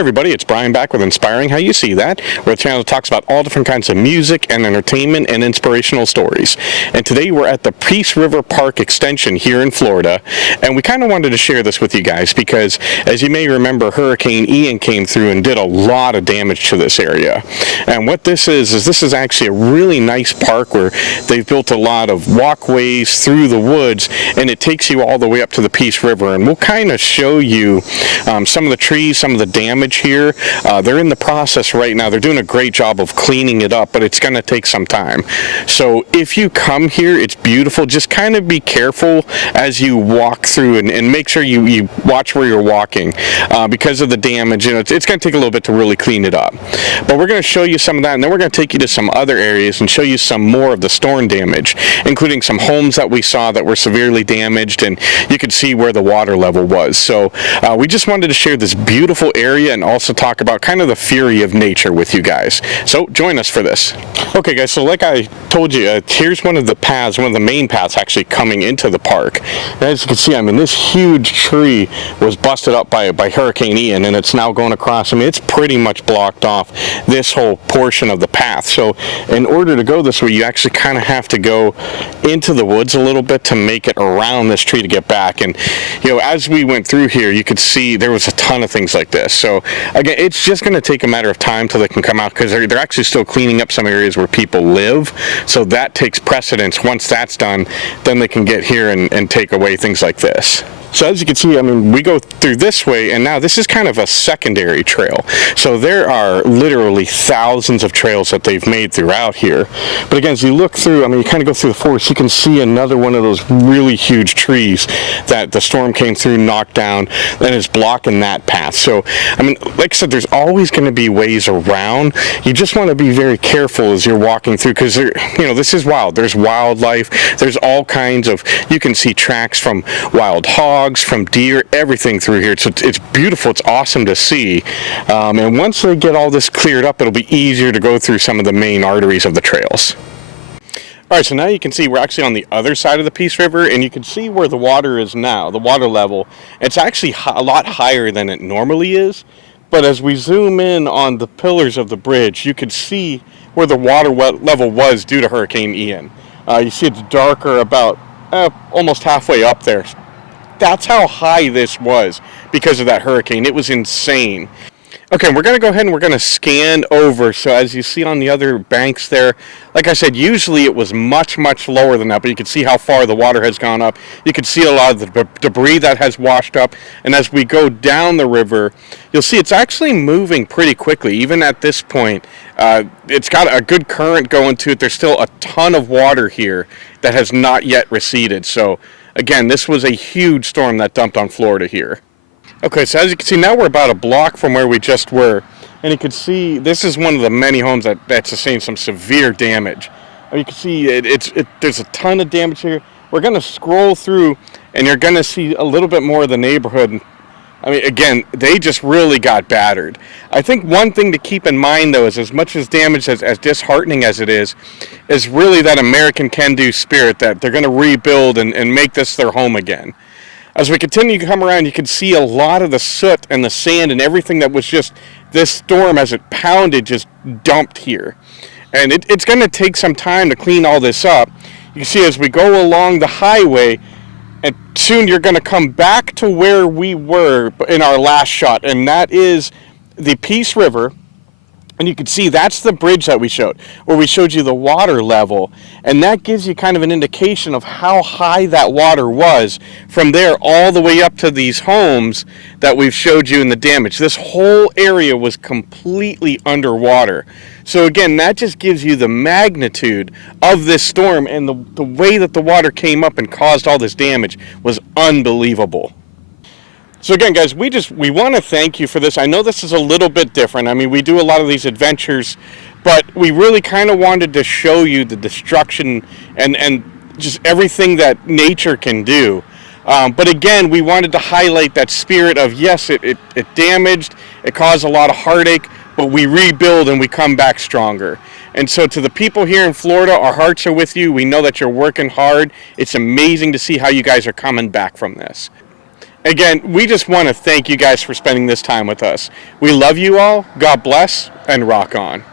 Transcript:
everybody, it's Brian back with Inspiring How You See That, where the channel talks about all different kinds of music and entertainment and inspirational stories. And today we're at the Peace River Park extension here in Florida, and we kind of wanted to share this with you guys because, as you may remember, Hurricane Ian came through and did a lot of damage to this area. And what this is actually a really nice park where they've built a lot of walkways through the woods, and it takes you all the way up to the Peace River. And we'll kind of show you some of the trees, some of the damage here. They're in the process right now. They're doing a great job of cleaning it up, but it's going to take some time. So if you come here, it's beautiful. Just kind of be careful as you walk through and make sure you watch where you're walking because of the damage. You know, it's going to take a little bit to really clean it up. But we're going to show you some of that, and then we're going to take you to some other areas and show you some more of the storm damage, including some homes that we saw that were severely damaged, and you could see where the water level was. So we just wanted to share this beautiful area and also talk about kind of the fury of nature with you guys. So join us for this. Okay guys, so like I told you, here's one of the paths, one of the main paths actually coming into the park. And as you can see, I mean, this huge tree was busted up by Hurricane Ian, and it's now going across. I mean, it's pretty much blocked off this whole portion of the path. So in order to go this way, you actually kind of have to go into the woods a little bit to make it around this tree to get back. And you know, as we went through here, you could see there was a ton of things like this. So again, it's just going to take a matter of time till they can come out, because they're actually still cleaning up some areas where people live. So that takes precedence. Once that's done, then they can get here and take away things like this. So as you can see, I mean, we go through this way, and now this is kind of a secondary trail. So there are literally thousands of trails that they've made throughout here. But again, as you look through, I mean, you kind of go through the forest, you can see another one of those really huge trees that the storm came through, knocked down, and is blocking that path. So, I mean, like I said, there's always going to be ways around. You just want to be very careful as you're walking through, because, you know, this is wild. There's wildlife. There's all kinds of, you can see tracks from wild hogs, from deer, everything through here. So it's beautiful. It's awesome to see. And once they get all this cleared up, it'll be easier to go through some of the main arteries of the trails. All right, so now you can see we're actually on the other side of the Peace River, and you can see where the water is now, the water level. It's actually a lot higher than it normally is, but as we zoom in on the pillars of the bridge, you can see where the water level was due to Hurricane Ian. You see it's darker about almost halfway up there. That's how high this was because of that hurricane. It was insane. Okay, we're going to go ahead and we're going to scan over. So as you see on the other banks there, like I said, usually it was much, much lower than that, but you can see how far the water has gone up. You can see a lot of the debris that has washed up. And as we go down the river, you'll see it's actually moving pretty quickly. Even at this point, it's got a good current going to it. There's still a ton of water here that has not yet receded. So again, this was a huge storm that dumped on Florida here. Okay, so as you can see, now we're about a block from where we just were. And you can see this is one of the many homes that's sustained some severe damage. You can see there's a ton of damage here. We're going to scroll through, and you're going to see a little bit more of the neighborhood. I mean, again, they just really got battered. I think one thing to keep in mind, though, is as much as damage, as disheartening as it is really that American can-do spirit that they're going to rebuild and make this their home again. As we continue to come around, you can see a lot of the soot and the sand and everything that was just this storm as it pounded just dumped here. And it's going to take some time to clean all this up. You can see as we go along the highway, and soon you're going to come back to where we were in our last shot, and that is the Peace River. And you can see that's the bridge that we showed, where we showed you the water level. And that gives you kind of an indication of how high that water was from there all the way up to these homes that we've showed you in the damage. This whole area was completely underwater. So again, that just gives you the magnitude of this storm, and the way that the water came up and caused all this damage was unbelievable. So again, guys, we want to thank you for this. I know this is a little bit different. I mean, we do a lot of these adventures, but we really kind of wanted to show you the destruction and just everything that nature can do. But again, we wanted to highlight that spirit of, yes, it damaged, it caused a lot of heartache, but we rebuild and we come back stronger. And so to the people here in Florida, our hearts are with you. We know that you're working hard. It's amazing to see how you guys are coming back from this. Again, we just want to thank you guys for spending this time with us. We love you all. God bless, and rock on.